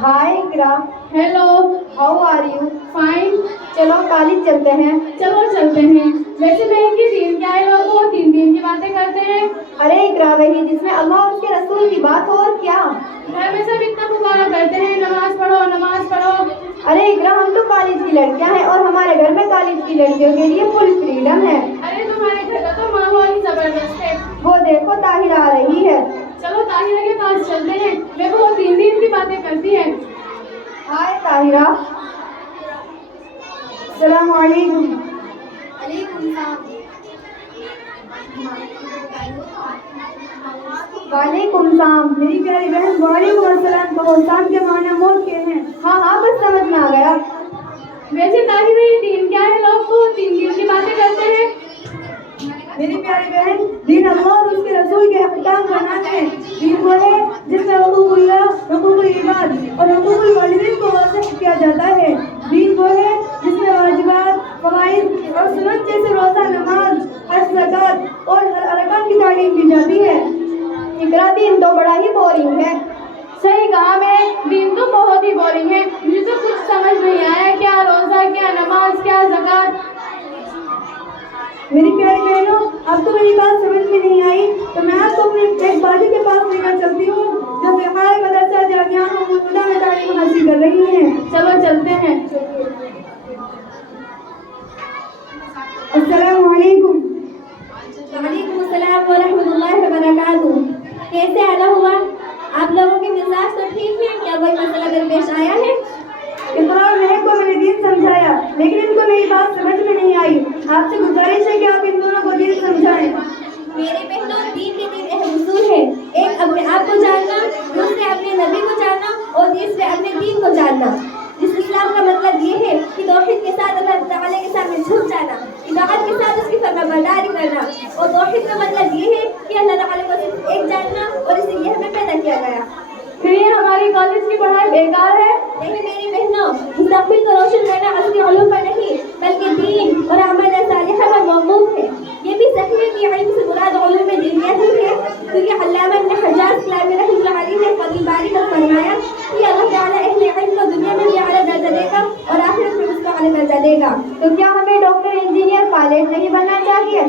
Hi Iqra. Hello, how are you? Fine. चलो college चलते हैं। चलो चलते हैं। वैसे बहन की दीन क्या है, लोग वो तीन दिन की बातें करते हैं। अरे इकरा, वही जिसमें अल्लाह और उसके रसूल की बात हो, और क्या। घर में सब इतना पुकारा करते हैं, नमाज पढ़ो नमाज पढ़ो। अरे इकरा, हम तो कॉलेज की लड़कियां हैं और हमारे घर में कॉलेज की लड़कियों के लिए फुल फ्रीडम है। अरे तुम्हारे घर का तो माहौल ही जबरदस्त है। वो देखो ताहिरा आ रही है। चलो ताहिरा के पास चलते हैं, देखो वो तीन दिन की बातें करती है। हाय ताहिरा। अस्सलाम वालेकुम। वालेकुम सलाम। मेरी प्यारी बहन, वालेकुम अस्सलाम। तो शाम के माने मौत के हैं। हाँ बस समझ में आ गया। वैसे ताहिरा ये दीन क्या है, लोग वो तीन दिन की बातें करते हैं। मेरी प्यारी बहन, दीन अल्लाह और उसके रसूल के अहकाम का नाम है। दीन वो है जिसमें हुकूकुल्लाह, हुकूकुल इबाद और हुकूकुल वालिदैन को वाज़ेह किया जाता है। दीन वो है जिसमें वाजिबात, फराइज़ और सुन्नत जैसे रोज़ा, नमाज, हज, ज़कात और हर अरकान की तालीम की जाती है। इकरा, दीन तो बड़ा ही बोरिंग है। सही कहा मैं, दीन तो बहुत ही बोरिंग है। मुझे तो कुछ समझ नहीं आया, क्या रोज़ा, क्या नमाज, क्या ज़कात। मेरी प्यारी बहनों, आपको मेरी बात समझ में नहीं आई तो मैं आपको अपने एक बाजी के पास लेकर चलती हूँ जो फिक़ाह मदरसा जामिया उम्मुल-हुदा में तालीम हासिल कर रही हैं। चलो चलते हैं। अस्सलाम वालेकुम। वालेकुम अस्सलाम व रहमतुल्लाहि व बरकातुहू। कैसे आना हुआ? आप लोगों के मिजाज तो ठीक है, क्या कोई मसला दरपेश आया है? इकरार महक को मैंने दीन समझाया, लेकिन इनको मेरी बात समझ में नहीं आई। आपसे गुजारिश है कि आप इन दोनों को दीन समझाएं। मेरे बहनों, दीन के तीन अहम उसूल है। एक अपने आप को जानना, दूसरे अपने नबी को जानना और तीसरे अपने दीन को जानना। इस इस्लाम का मतलब ये है कि तौहीद के साथ अल्लाह ताला के सामने झुक जाना, इताअत के साथ उसकी फरमाबरदारी करना, और तौहीद का मतलब ये है कि अल्लाह ताला को सिर्फ एक जानना और इसे यह हमें पैदा किया गया। फिर ये हमारी कॉलेज की पढ़ाई बेकार है। नहीं मेरी बहनों, मुस्तक़बिल को रोशन करना असली उलूम पर नहीं बल्कि दीन और अमल सालिह पर मौक़ूफ़ है। ये भी सही है कि इल्म से मुराद उलूम दीनिया ही है, क्योंकि अल्लामा इब्न हज्जाज कलामी रहमतुल्लाह अलैहि ने फ़तहुल बारी में फरमाया कि अल्लाह ताला अहले इल्म को दुनिया में भी आला दर्जा देगा और आखिरत में उसको आला दर्जा देगा। तो क्या हमें डॉक्टर, इंजीनियर, पायलट नहीं बनना चाहिए?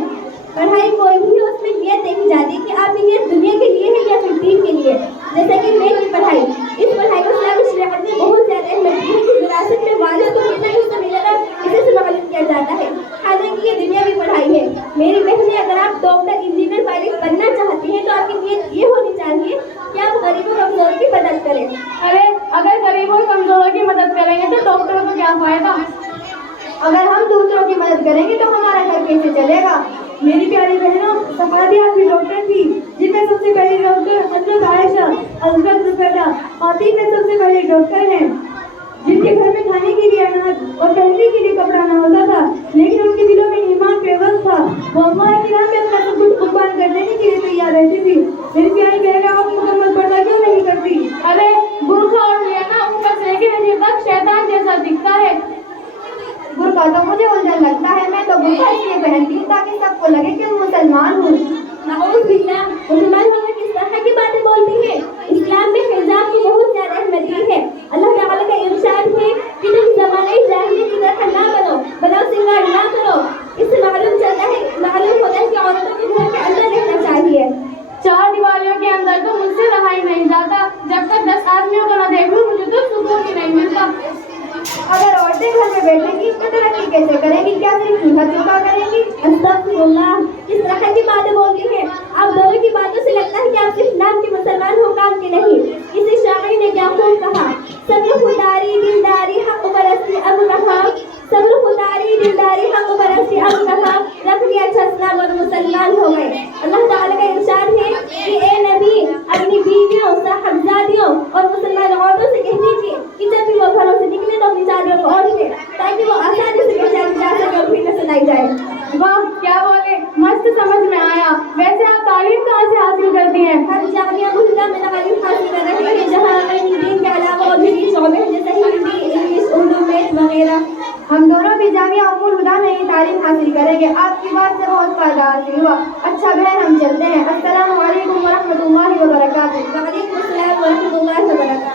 पढ़ाई कोई भी हो, उसमें नियत देखी जाती है कि आपकी नियत दुनिया के लिए है या फिर दीन के लिए। जैसे कि मेन की पढ़ाई, इस पढ़ाई को इस्लामी शरीयत ने बहुत ज़्यादा अहमियत दी है कि विरासत में वारिस को कितना हिस्सा मिलेगा इसे से मालूम किया जाता है। हालांकि ये दुनियावी पढ़ाई है। मेरी बहनें, अगर आप डॉक्टर, इंजीनियर, पायलट बनना चाहती हैं तो आपकी नियत ये होनी चाहिए कि आप गरीबों और कमजोर की मदद करें। अरे अगर गरीबों और कमजोरों की मदद करेंगे तो डॉक्टरों को क्या फायदा। अगर हम दूसरों की मदद करेंगे तो हमारा घर कैसे चलेगा? मेरी प्यारी बहनों, सहाबिया भी डॉक्टर थी, जिनमें सबसे पहले डॉक्टर हज़रत आयशा, हज़रत रुक़ैया, खातिन में सबसे पहले डॉक्टर हैं, जिनके घर में खाने के लिए अनाज और पहनने के लिए कपड़ा न होता था, लेकिन उनके दिलों में ईमान बेबस था। वो अल्लाह की राह में अपना सब कुछ कुर्बान कर देने के लिए तैयार रहती थी। मेरी प्यारी बहनें, आप मुकम्मल पर्दा क्यों नहीं करती? अरे बुर्का और लिया ना, ऊपर से लेके नीचे तक शैतान जैसा दिखता है। बुर्का तो मुझे उलझन लगता है। मैं तो बुर्का इसलिए पहनती हूँ ताकि सबको लगे कि मैं मुसलमान हूँ। नाऊज़ बिल्लाह, मुसलमान होकर किस तरह की बातें बोलती है? इस्लाम में हिजाब की बहुत ज़्यादा अहमियत दी है। अल्लाह ताला का इरशाद है कि तुम ज़माने जाहिलियत की तरह ना बनो, बनाओ सिंगार ना करो। इससे मालूम होता है कि औरतों को घर के अंदर रहना चाहिए। चार दीवारों के अंदर तो मुझसे रहा ही नहीं जाता। जब तक 10 आदमियों को न देख लूं मुझे तो सुकून ही नहीं मिलता। अगर औरतें घर में बैठेंगी तो तरक्की कैसे करेंगी? क्या सिर्फ चूल्हा चौका करेंगी? अस्तग़फिरुल्लाह, किस तरह की बातें बोलती हैं आप? दोनों की बातों से लगता है कि आप सिर्फ नाम के मुसलमान हो, काम के नहीं। किसी शायर ने क्या खूब कहा, सब्र खुदारी दिलदारी हक परस्ती अब कहा, सब्र खुदारी दिलदारी हक परस्ती अब कहा, रख लिया इस्लाम और मुसलमान हो गए। अल्लाह ताला का इरशाद है कि ए नबी, अपनी बीवियों, साहबजादियों और मुसलमान औरतों से कह दीजिए कि जब भी वो घरों से निकले तो अपनी चादरों को ओढ़ लें ताकि वो आसानी से पहचानी जा सके और फिर न सुनाई जाए। वाह क्या बोले, मस्त समझ में आया। वैसे आप तालीम कहाँ से हासिल करती हैं? हम जामिया मुल्ला में तालीम हासिल कर रहे हैं, जहाँ दीन के अलावा और भी शोबे हैं जैसे हिंदी, इंग्लिश, उर्दू, मैथ वगैरह। हम दोनों भी जामिया उम्मुल-हुदा में ही तालीम हासिल करेंगे। आपकी बात से बहुत फायदा हासिल हुआ। अच्छा बहन, हम चलते हैं। अस्सलाम वालेकुम व रहमतुल्लाहि व बरकातुहू। वालेकुम अस्सलाम व रहमतुल्लाहि व बरकातुहू।